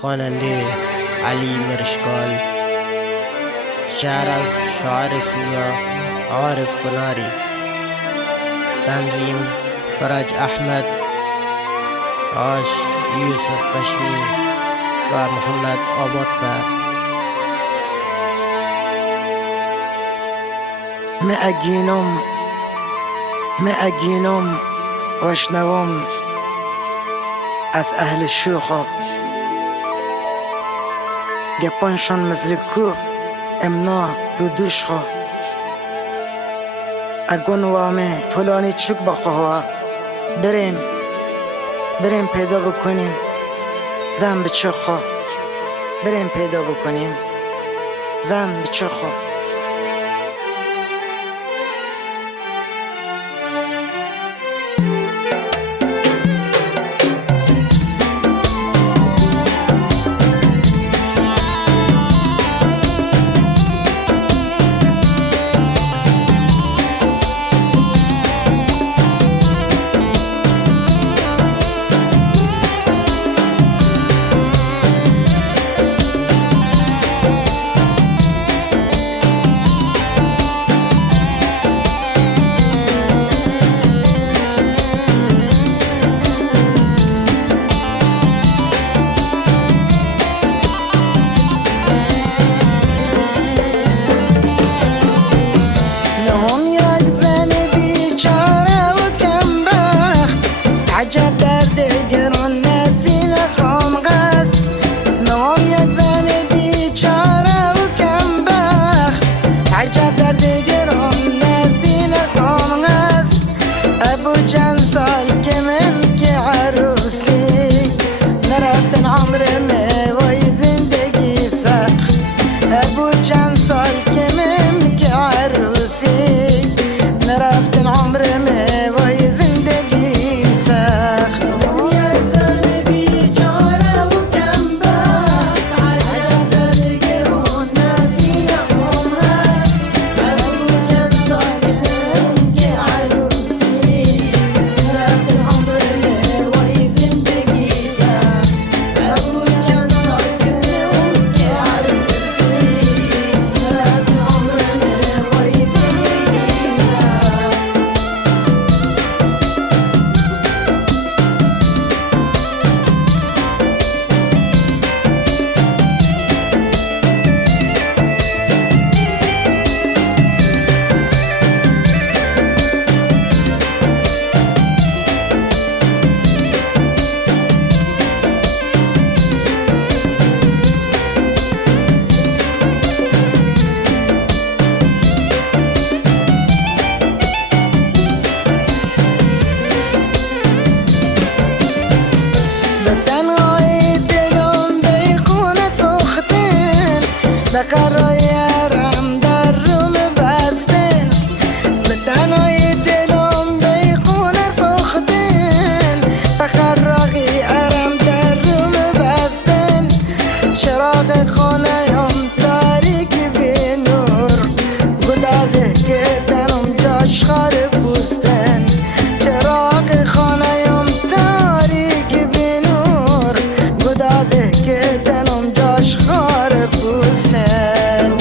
خواننده علی مرشکال. شعر از شاعر سیاه عارف کناری. تنظیم فرج احمد، آش یوسف قشمی و محمد آبادفر. مأجينم واشنوم از اهل الشوخة گپانشان مثل کوه امنا رو دوشخا اگون وامه فلانی چوک بقوها بریم پیدا بکنیم زن به چخا بریم پیدا بکنیم زن به چخا. عجب درد گران نزین خام غست نام یک زن بیچاره و کم بخت. عجب درد گران نزین خام غست ابو چند سال که من که عروسی نرفتن عمر وای زندگی سخت. ابو چند سال که من که عروسی نرفتن عمر وای زندگی سخت. بقرای ارم در روم بستن به تنهای دلم بیقونه سوختن. بقراقی ارم در روم بستن چراغ خانه‌ام تاریک به نور گدازه که تنم جاش خار بوستن. چراغ خانه‌ام تاریک به نور گدازه که تنم جاش خار بوستن.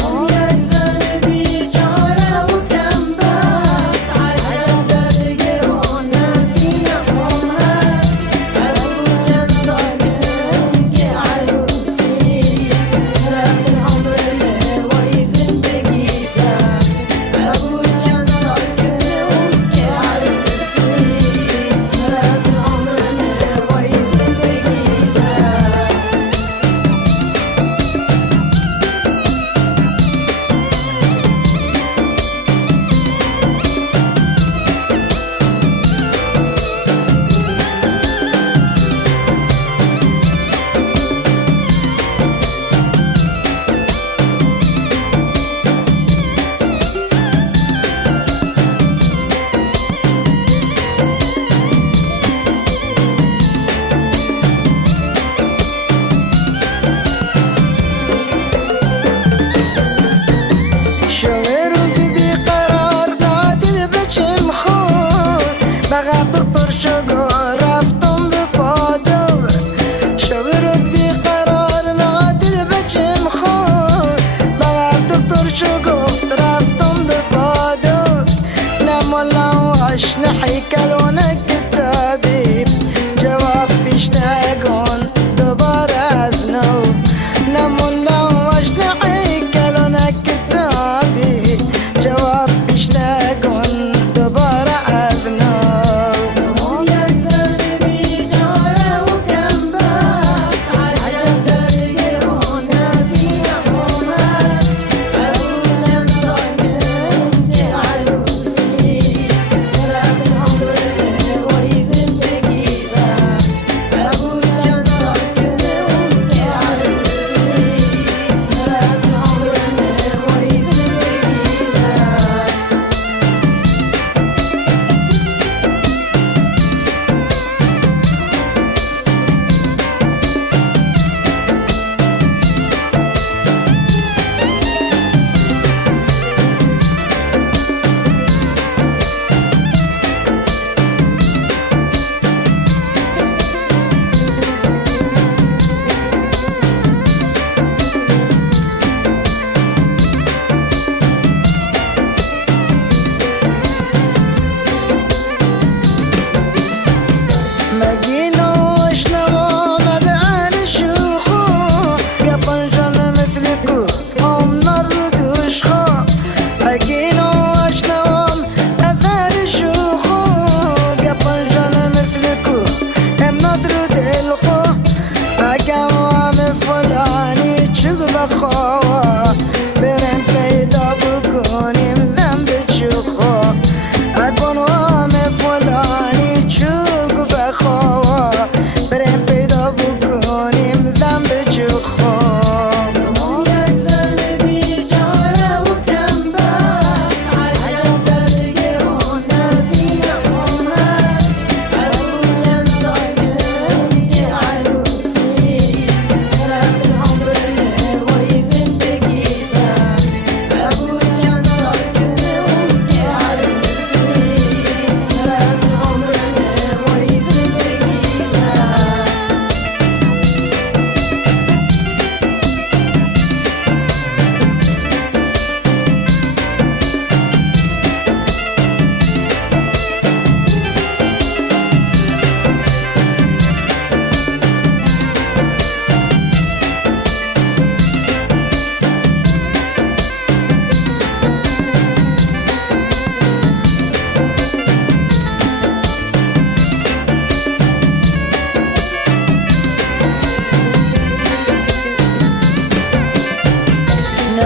الخو اگم فلانی چوگ بخوا برن پیدا بکنیم ذنب چخوا اگم فلانی چوگ بخوا برن پیدا بکنیم ذنب چخوا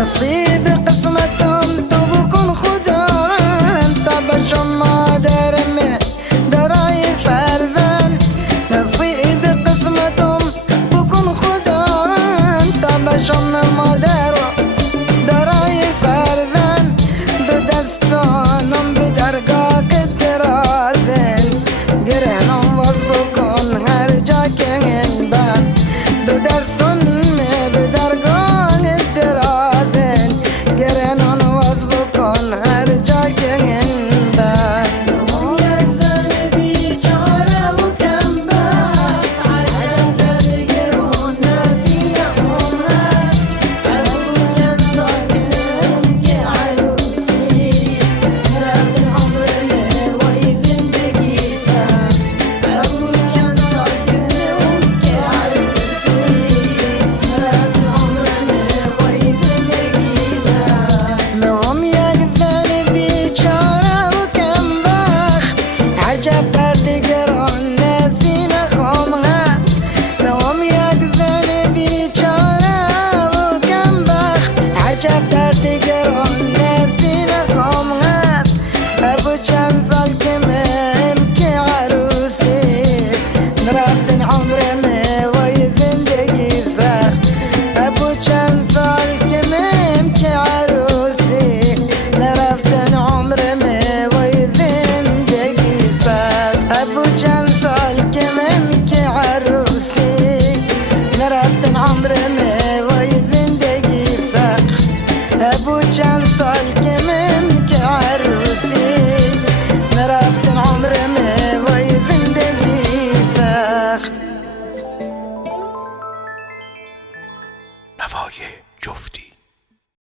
نصيب قسمتهم تبكون خدان طبشم ما درمي دراي فرذان نصيب قسمتهم بكون خدان طبشم ما دراي فرذان دو دستانم بدرگاه درازن گرنم واز بکن هر جا که بان دو دستان بدرگاه چند سال که من که عروسی نرفتن عمر وای زندگی سخت. نوای جفتی